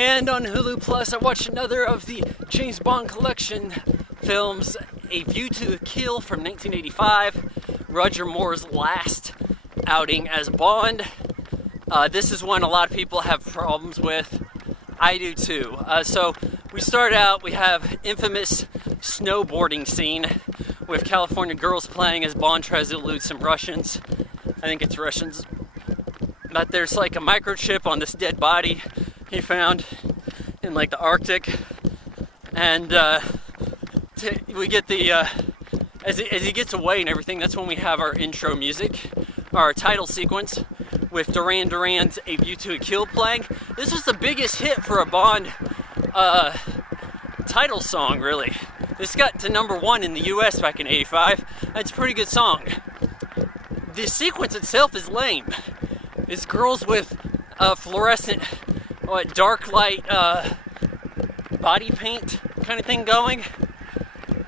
And on Hulu Plus, I watched another of the James Bond collection films, A View to a Kill from 1985, Roger Moore's last outing as Bond. This is one a lot of people have problems with. I do too. So we start out, we have infamous snowboarding scene with California girls playing as Bond tries to elude some Russians. I think it's Russians. But there's like a microchip on this dead body he found in like the Arctic. And we get the, as he gets away and everything, that's when we have our intro music, our title sequence with Duran Duran's A View to a Kill playing. This was the biggest hit for a Bond title song, really. This got to #1 in the US back in '85. That's a pretty good song. The sequence itself is lame. It's girls with fluorescent, dark light body paint kind of thing going.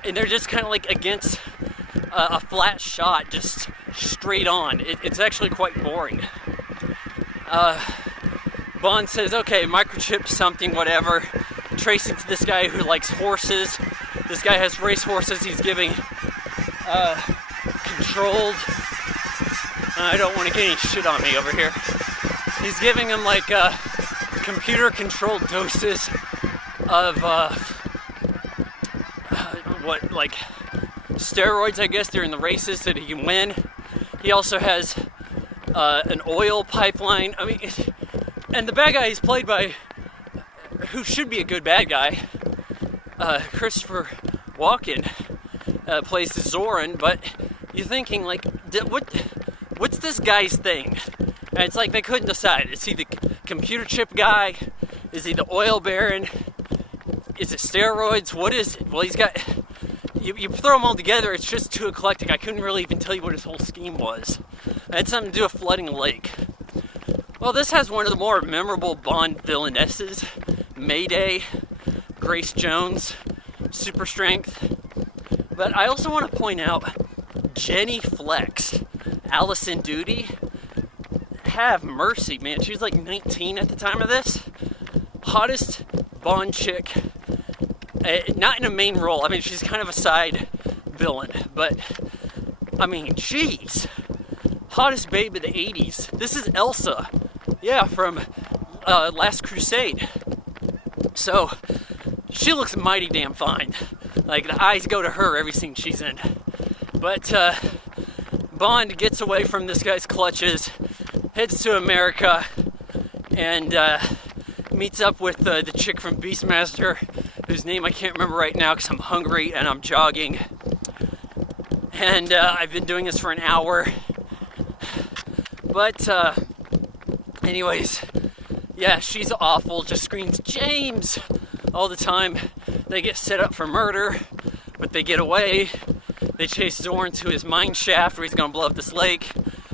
And they're just kind of like against a flat shot, just straight on. It's actually quite boring. Bond says, okay, microchip something, whatever. Tracing to this guy who likes horses. This guy has race horses. He's giving controlled... I don't want to get any shit on me over here. He's giving him like computer-controlled doses of like steroids, I guess, during the races so that he can win. He also has an oil pipeline. I mean, and the bad guy is played by who should be a good bad guy, Christopher Walken, plays Zorin. But you're thinking like, what's this guy's thing? And it's like they couldn't decide. Is he the computer chip guy? Is he the oil baron? Is it steroids? What is it? Well, he's got... You throw them all together, it's just too eclectic. I couldn't really even tell you what his whole scheme was. It had something to do with flooding a lake. Well, this has one of the more memorable Bond villainesses. Mayday, Grace Jones, Super Strength. But I also want to point out Jenny Flex, Allison Duty. Have mercy, man. She was like 19 at the time of this. Hottest Bond chick. Not in a main role. I mean, she's kind of a side villain. But, I mean, jeez. Hottest babe of the 80s. This is Elsa. Yeah, from Last Crusade. So, she looks mighty damn fine. Like, the eyes go to her every scene she's in. But, Bond gets away from this guy's clutches, heads to America, and meets up with the chick from Beastmaster, whose name I can't remember right now because I'm hungry and I'm jogging. And I've been doing this for an hour. But anyways, yeah, she's awful, just screams James all the time. They get set up for murder, but they get away. They chase Zorn to his mine shaft where he's going to blow up this lake,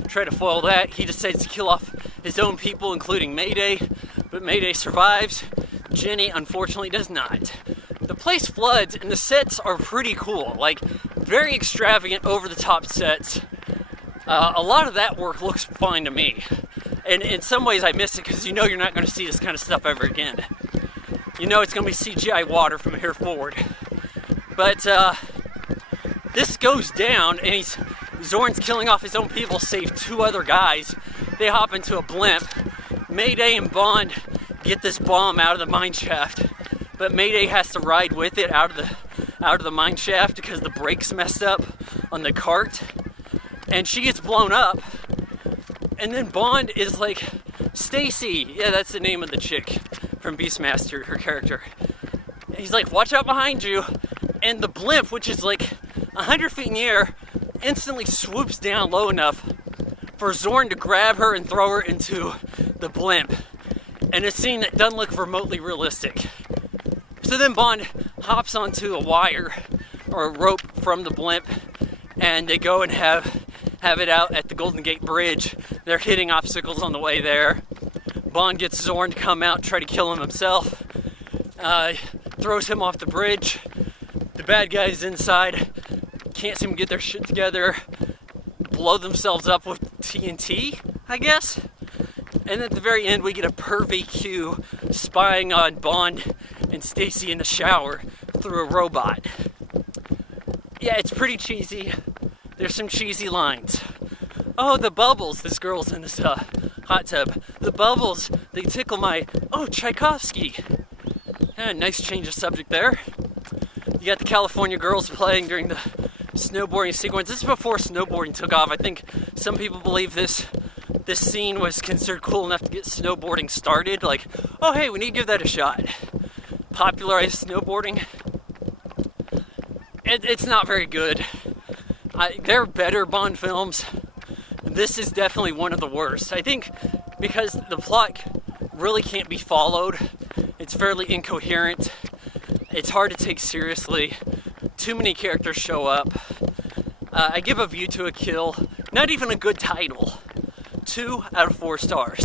try to foil that. He decides to kill off his own people, including Mayday, but Mayday survives. Jenny, unfortunately, does not. The place floods, and the sets are pretty cool. Like, very extravagant, over-the-top sets. A lot of that work looks fine to me. And in some ways, I miss it because you know you're not going to see this kind of stuff ever again. You know it's going to be CGI water from here forward. But, this goes down, and Zorn's killing off his own people, save 2 other guys. They hop into a blimp. Mayday and Bond get this bomb out of the mine shaft, but Mayday has to ride with it out of the mine shaft because the brakes messed up on the cart, and she gets blown up. And then Bond is like, Stacy, yeah, that's the name of the chick from Beastmaster, her character. And he's like, watch out behind you, and the blimp, which is like 100 feet in the air, instantly swoops down low enough for Zorn to grab her and throw her into the blimp. And a scene that doesn't look remotely realistic. So then Bond hops onto a wire or a rope from the blimp, and they go and have it out at the Golden Gate Bridge. They're hitting obstacles on the way there. Bond gets Zorn to come out and try to kill him himself. Throws him off the bridge. The bad guys inside can't seem to get their shit together. Blow themselves up with TNT, I guess. And at the very end, we get a pervy cue spying on Bond and Stacy in the shower through a robot. Yeah, it's pretty cheesy. There's some cheesy lines. Oh, the bubbles. This girl's in this hot tub. The bubbles, they tickle my... Oh, Tchaikovsky. Yeah, nice change of subject there. You got the California girls playing during the snowboarding sequence. This is before snowboarding took off. I think some people believe this scene was considered cool enough to get snowboarding started. Like, oh hey, we need to give that a shot. Popularized snowboarding. It's not very good. There are better Bond films. This is definitely one of the worst. I think because the plot really can't be followed. It's fairly incoherent. It's hard to take seriously. Too many characters show up. I give A View to a Kill, not even a good title, 2 out of 4 stars.